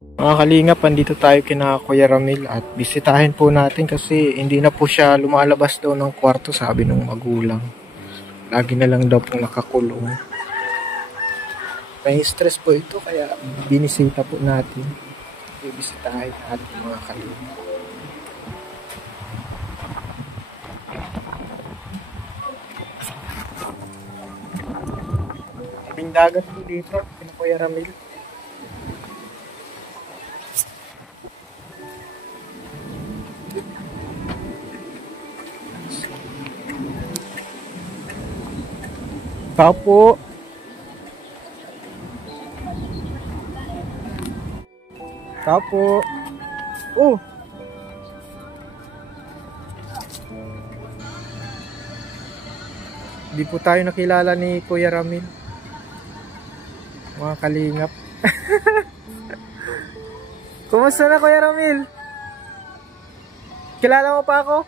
Mga kalingap, andito tayo kina Kuya Ramil at bisitahin po natin kasi hindi na po siya lumalabas daw ng kwarto, sabi ng magulang. Lagi na lang daw pong nakakulong. May stress po ito kaya binisita po natin. Bibisitahin natin mga kalingap. Tabing dagat po dito kina Kuya Ramil. Tao po. Tao po. Oh. Di po tayo nakilala ni Kuya Ramil. Mga kalingap. Kumusta na Kuya Ramil? Kilala mo pa ako?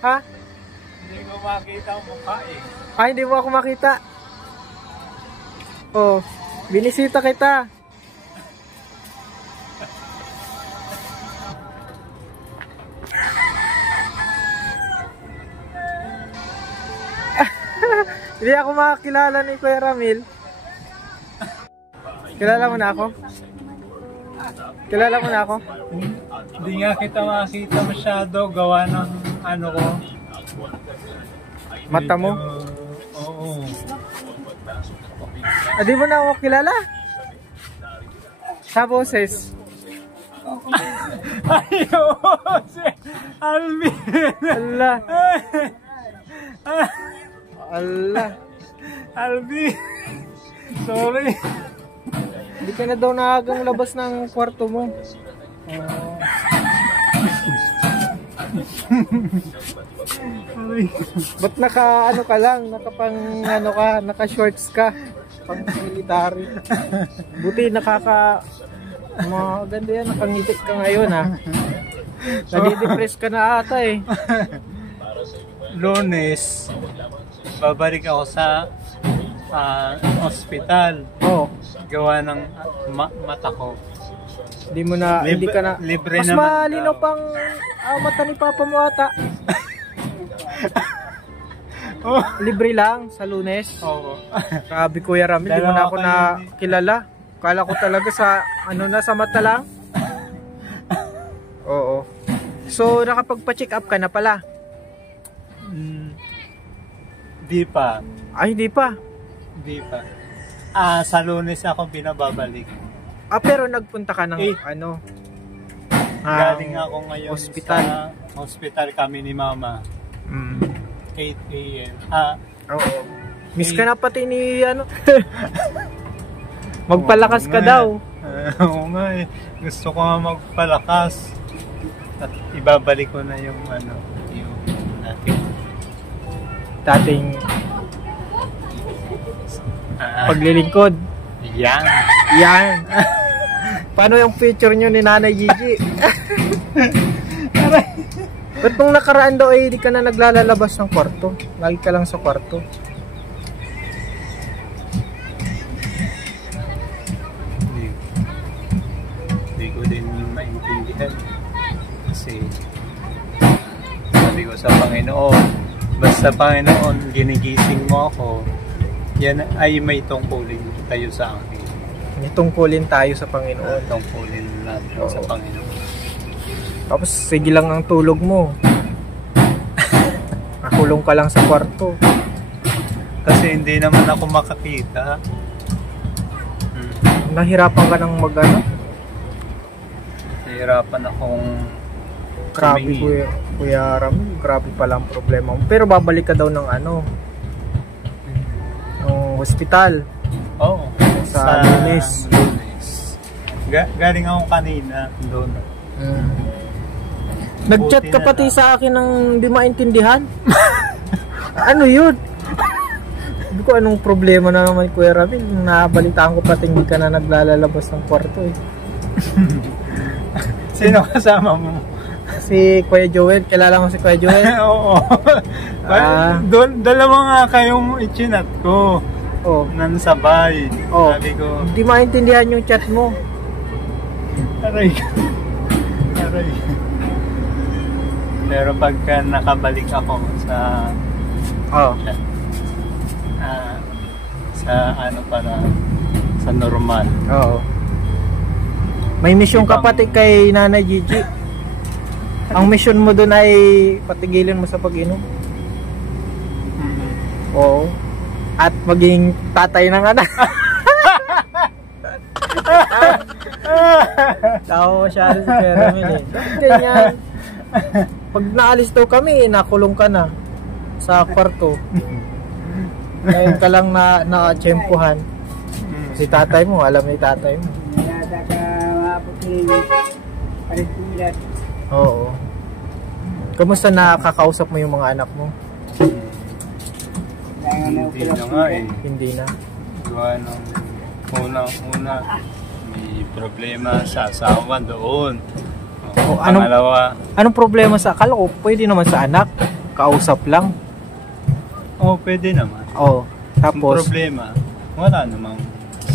Ha? Hindi ko makita ang mukha eh. Ay, hindi mo ako makita. Oh, binisita kita. Hindi ako makakilala ni Kuya Ramil. Kilala mo na ako? Kilala mo na ako? Hindi nga kita makita masyado gawa ng ano ko. Mata mo? Oo. Di mo na ako kilala? Sa boses. Ayun! Si Alvin! Allah. Allah. Alvin! Sorry. Hindi ka na daw nakagang labas ng kwarto mo. Ba't naka ano ka lang, nakapang ano ka, naka shorts ka, pang military. Buti maganda yan, nakangiti ka ngayon ha. Nadidepress ka na ata eh. Lunes, babalik ako sa ospital. Oh, Gawa ng mata ko. hindi mo na, hindi ka na. Libre Mas naman malinaw daw. pang mata ni Papa mo ata. Oh. Libre lang sa Lunes. Oo. Grabe Kuya Ramil, hindi mo na ako nakilala. Kala ko talaga sa ano na, sa mata lang. Oo. So nakapagpa-check up ka na pala? Di pa. Ay, hindi pa. Di pa. Sa Lunes ako binababalik. Pero nagpunta ka ng ano? Galing ako ngayon hospital. sa hospital kami ni Mama. 8 AM. Oo. Miss ka na pati ni ano? Magpalakas ka daw. Oo nga eh. Gusto ko nga magpalakas. At ibabalik ko na yung ano, yung Dating paglilingkod. Yan. Yan. Paano yung picture nyo ni Nanay Gigi? Ba't nung nakaraan daw ay hindi ka na naglalabas ng kwarto? Lagi ka lang sa kwarto. Hindi ko din maintindihan. Kasi sabi ko sa Panginoon, basta Panginoon, ginigising mo ako, yan ay may tungkulin kayo sa akin. May tungkulin tayo sa Panginoon. Tungkulin natin sa Panginoon. Tapos sige lang ang tulog mo. Nakulong ka lang sa kwarto. Kasi hindi naman ako makakita. Nahirapan ka ng mag-ano? Nahirapan akong Grabe Kuya Ramil, grabe pala ang problema mo. Pero babalik ka daw ng ano? Ng hospital. Oo. Sa Lunes. Galing ako kanina doon. Nag-chat ka pati sa akin ng hindi maintindihan. Ano yun? Hindi ko anong problema na naman Kuya Ramil. Nabalitaan ko pati hindi ka na naglalabas ng kwarto eh. Sino kasama mo? Si Kuya Joel. Kilala mo si Kuya Joel? Oo. Doon, dalawa nga kayong ichinat ko. Oh. Nang sabay. Oh. Sabi ko, Hindi maintindihan yung chat mo. Aray. Aray. Pero pagka nakabalik ako sa sa ano para sa normal. Oo. May mission ka pati kay Nanay Gigi. Ang mission mo doon ay patigilin mo sa pag-inom. Oo. At maging tatay ng anak. Tao masyado si Caramel eh. Ganyan. Pag naalis daw kami, nakulong ka na sa kwarto. Ngayon ka lang na-tsempuhan. Si tatay mo, alam ni tatay mo. Oo. Kamusta nakakausap mo yung mga anak mo? Hindi na nga eh. Hindi na. Gawa ng una may problema sa asawa doon. Pangalawa. Anong problema sa akala ko? Pwede naman sa anak. Kausap lang. Pwede naman. Tapos? Ang problema, wala namang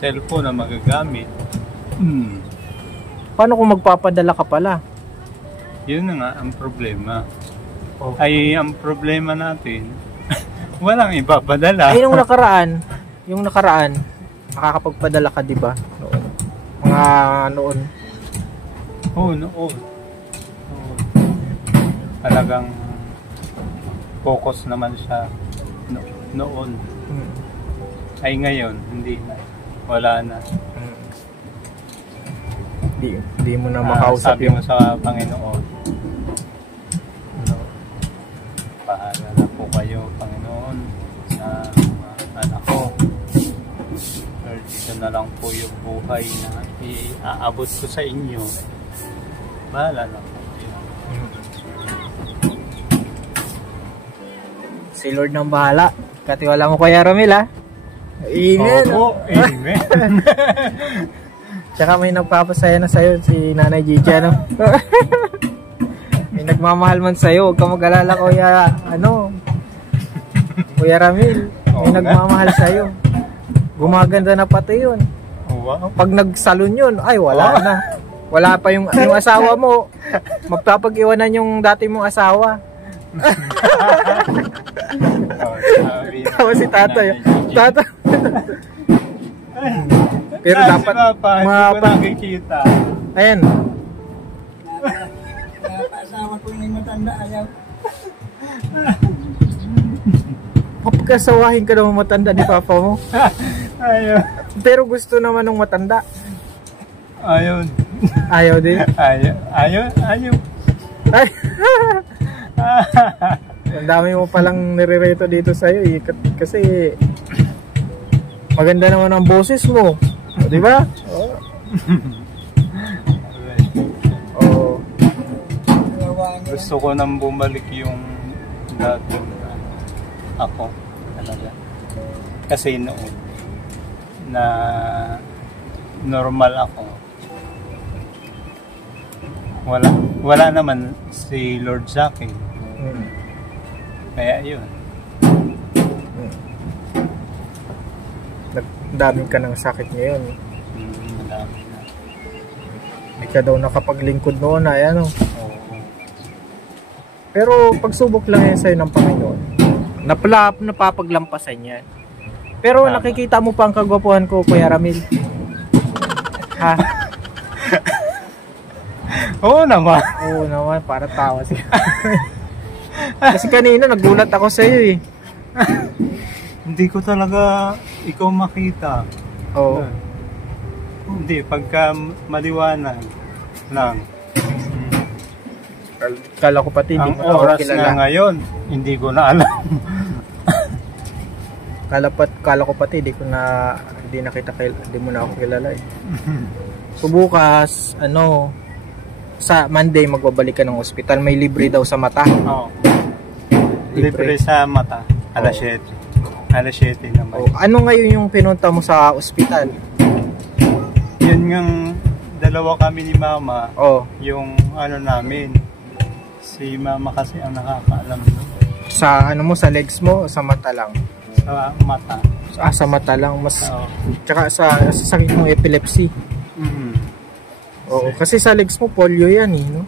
cellphone na magagamit. Paano kung magpapadala ka pala? Yun na nga ang problema. Ay, ang problema natin, walang ipapadala. Ay, yung nakaraan, nakakapagpadala ka, di ba? Noon. Mga noon. Noon. Talagang focus naman siya noon. Ay ngayon, hindi na. Wala na. Hindi mo na makausap sabi mo sa Panginoon. Bahala na po kayo, Panginoon, sa mga anak ko. Lord, ito na lang po yung buhay na iaabot ko sa inyo. Bahala na po. Si Lord nang bahala. Katiwala mo Kuya Ramil, ha? Amen. Amen. Tsaka may nagpapasaya na sa'yo si Nanay Gigi, ano? May nagmamahal man sa'yo. Huwag ka mag-alala, Kuya Ramil. May nagmamahal sa'yo. Gumaganda na pati yun. Pag nagsalon yun, ay wala na. Wala pa yung asawa mo. Magpapag-iwanan yung dati mong asawa. Tawa si tatay. Pero dapat nakikita. Ayan. Asawa ko yung matanda ayaw. Mapagkasawahin ka naman matanda ni papa mo. Ayaw. Pero gusto naman ng matanda. Ayaw. Ayaw din? Ayaw. Ay. Ang dami mo palang nirereto dito sa'yo eh. Kasi maganda naman ang boses mo. Di ba? Gusto ko nang bumalik yung dati ako talaga. Kasi noon na normal ako. Wala naman si Lord sa akin. Kaya yun. Dami ka ng sakit ngayon. Madami na. Hindi ka daw nakapaglingkod noon ay ano. Oo. Pero pagsubok lang yan sa'yo ng Panginoon. Napapaglampasan yan. Pero nakikita mo pa ang kagwapuhan ko, Kuya Ramil. Ha? Oo naman. Oo naman, para tawa siya. Kasi kanina nagulat ako sa iyo eh. Hindi ko talaga ikaw makita. Oo. Hindi, pagka maliwanag lang. Kala ko pati hindi Ang mo oras kilala. na ngayon, hindi ko na alam. Kala ko pati hindi mo na ako kilala eh. So bukas, sa Monday magbabalik ka ng ospital. May libre daw sa mata. Oo. Libre sa mata. Alas 7. Alas 7 naman. Ano ngayon yung pinunta mo sa ospital? Yun yung dalawa kami ni Mama. Yung namin. Si Mama kasi ang nakakaalam. Sa sa legs mo o sa mata lang? Sa mata. Sa mata lang. Tsaka sa sakit mong epilepsy. Oo, kasi sa legs mo, polio yan eh, no?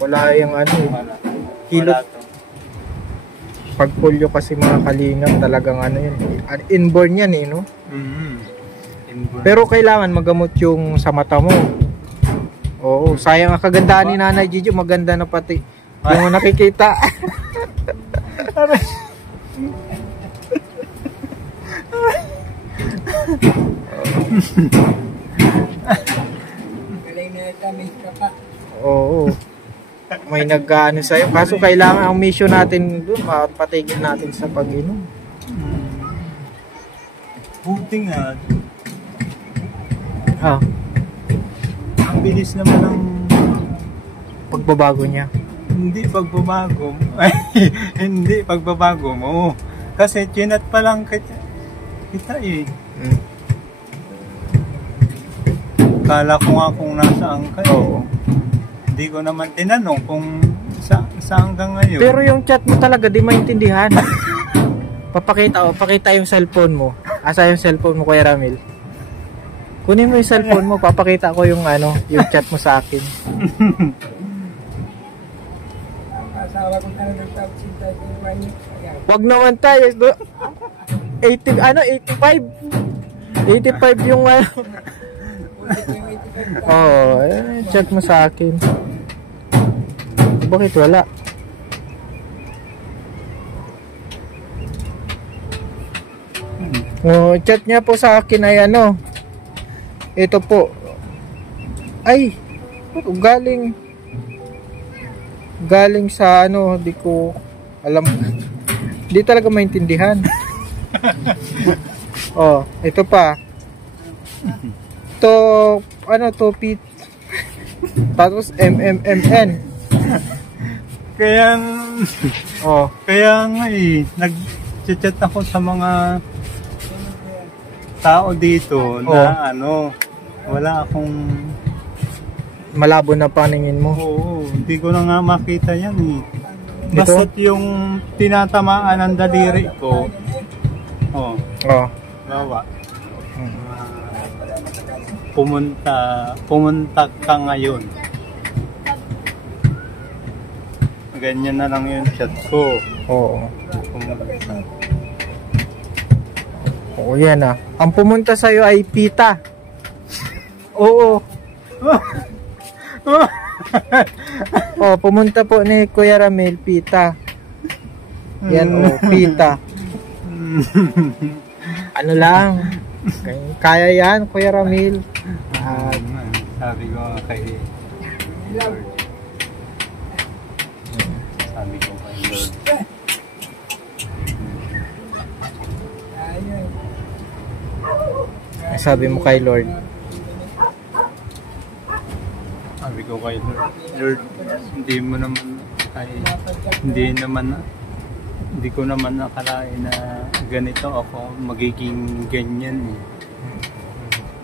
Wala yung ano eh. Wala. Hilot. Wala to. Pag polio kasi mga kalingap, talagang ano yun. Inborn yan eh, no? Inborn. Pero kailangan magamot yung sa mata mo. Oo, sayang ang kagandahan ni Nanay Gigi, maganda na pati yung nakikita. Galing na kami ka pa. Oo. May nag-ano sa'yo. Kaso kailangan ang mission natin doon, patigil natin sa pag-inom. Buti nga. Ah, Ang bilis naman ng pagbabago niya. hindi pagbabago. Ay, hindi pagbabago mo. Kasi chinat pa lang kita eh. Mm. Kala ko nga kung nasaan ka. Oo. Hindi ko naman tinanong kung saan ka ngayon. Pero yung chat mo talaga di maintindihan. Pakita yung cellphone mo. Asa yung cellphone mo, Kuya Ramil? Kunin mo yung cellphone mo, papakita ko yung ano, yung chat mo sa akin. Asawa ko na nagtawag sinta yung wani. Wag naman tayo. 85 yung ano. Oo, chat mo sa akin. Bakit wala? Oh, chat niya po sa akin ay ano. Ito po. Ay, galing sa ano, di ko alam. Di talaga maintindihan. Oh, ito pa. To ano to Pete. Tapos MMMN. Kaya nga eh, nag-chat ako sa mga tao dito na ano, wala akong malabo na paningin mo. Oo, hindi ko na nga makita yan eh. Dito? Basta't yung tinatamaan ng daliri ko, Oh. bawa. Pumunta ka ngayon. Ganyan na lang yung chat ko. Oo. Pumunta. Oo, yan ah. Ang pumunta sa'yo ay Pita. Oo. Oh, pumunta po ni Kuya Ramil, Pita. Yan oh, Pita. Ano lang. Kaya yan, Kuya Ramil. Sabi ko kay Lord. Sabi ko kay Lord. Sabi mo kay Lord. Sabi ko kay Lord. Lord, hindi ko naman nakalain na ganito ako, magiging ganyan eh.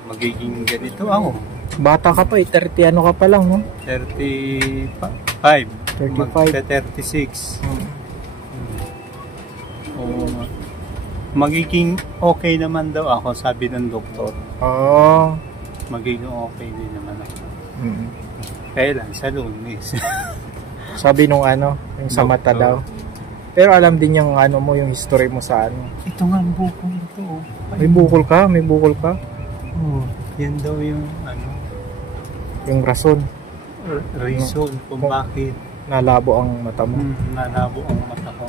Magiging ganito ako. Bata ka pa eh, 30 ano ka pa lang, no? 35. 35. Magka-36. Oo. Magiging okay naman daw ako, sabi ng doktor. Oo. Magiging okay din naman ako. Mm. Kailan? Sa Lunes. Sabi nung ano, yung sa mata daw. Pero alam din yung ano mo, yung history mo sa ano. Ito nga ang bukol ito. May bukol ka? May bukol ka? Oo. Yan daw yung ano, Yung rason. reason kung bakit Nalabo ang mata mo. nalabo ang mata ko.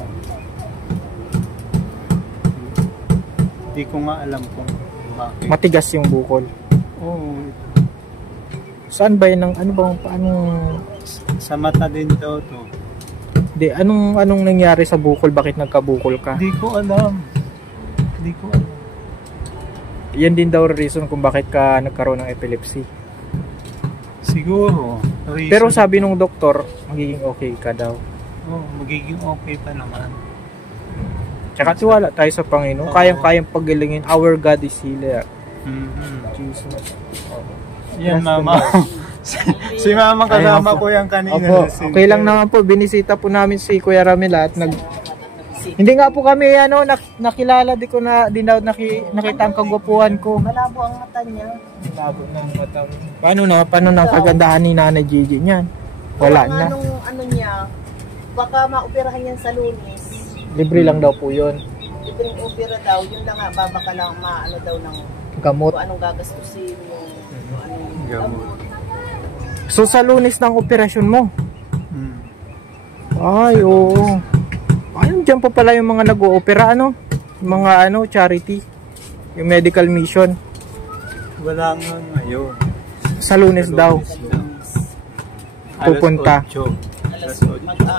Hindi ko nga alam kung bakit. Matigas yung bukol. Oo. Saan ba yun? Ano bang, paano? Sa mata din daw to. Di, anong nangyari sa bukol? Bakit nagkabukol ka? Hindi ko alam. Hindi ko alam. Yan din daw reason kung bakit ka nagkaroon ng epilepsy. Siguro. Reason. Pero sabi nung doktor, magiging okay ka daw. Oh, magiging okay pa naman. Tsaka tiwala tayo sa Panginoon. Kayang-kayang pagilingin. Our God is healer. Jesus. Yan, mama. Si mama kasama Ay, ko yan kanina. Opo, okay lang naman po. Binisita po namin si Kuya Ramil at Hindi nga po kami nakilala, di ko na nakita ang kagwapuhan ko. Malabo ang mata niya. Malabo ng mata. Paano nang kagandahan ni Nanay Gigi niyan? Wala na. Ano niya, baka maoperahan yan sa Lunes. Libre lang daw po 'yon. Libreng opera daw, yun lang nga, babaka lang maano daw ng Gamot. kung anong gagastusin yung Gamot. So sa Lunes ng operasyon mo? Ay, oo. Ayun, dyan pa pala yung mga nag-oopera, Yung mga charity. Yung medical mission. Wala nga ngayon. Sa Lunes daw. Pupunta.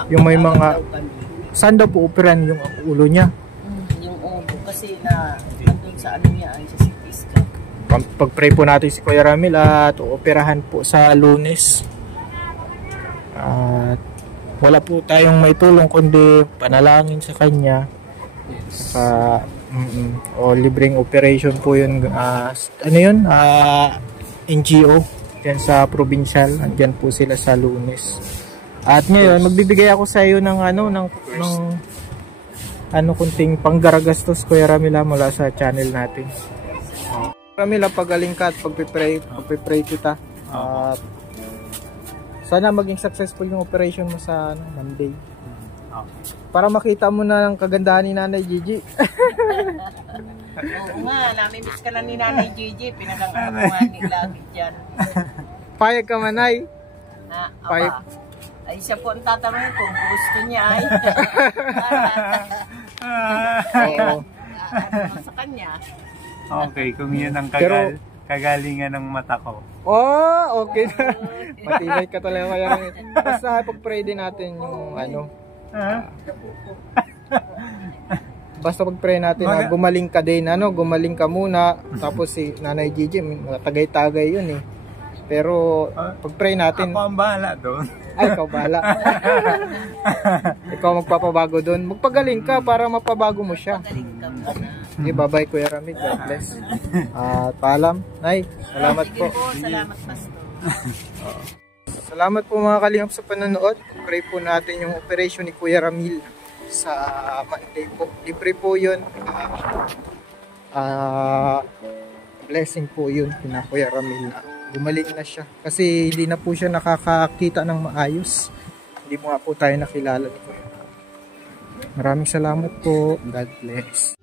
Yung may mga... Saan daw po operan yung ulo niya? Yung ulo. Kasi nandun sa ano niya ay sa CT scan. Pag-pray po natin si Kuya Ramil at operahan po sa Lunes. At wala po tayong may tulong kundi panalangin sa kanya. O libreng operation po yun. NGO dyan sa provincial. Andyan po sila sa Lunes. At ngayon magbibigay ako sa iyo ng kunting panggaragastos, Kuya Ramila, mula sa channel natin. Ramila, pagaling ka at pagpipray kita. At sana maging successful yung operation mo sa Monday. Para makita mo na ang kagandahan ni Nanay Gigi. Oo nga, namimiss ka lang ni Nanay Gigi. Pinagang ako nga ni lagi dyan. Payag ka, Manay. Payag. Ay, siya po ang tatanungin kung gusto niya ay. Oo. Sa kanya. Okay, kung yun ang kagalingan ng mata ko. Oh, okay na. Matibay ka talaga, Kuya Ramil. Basta pag-pray din natin yung basta pag-pray natin na gumaling ka din, gumaling ka muna. Tapos si Nanay Gigi, tagay-tagay yun eh. Pero pag-pray natin. Ako ang bahala doon. Ay, ikaw bahala. Ikaw magpapabago doon. Magpagaling ka para mapabago mo siya. Okay, bye-bye Kuya Ramil. God bless. Paalam. Nay, salamat po. Salamat, Pastor. Salamat po mga kalingap sa panonood. Pray po natin yung operation ni Kuya Ramil sa Monday po. Libre po yun. Blessing po yun kina Kuya Ramil na gumaling na siya. Kasi hindi na po siya nakakakita ng maayos. Hindi mo nga po tayo nakilala ni Kuya Ramil. Maraming salamat po. God bless.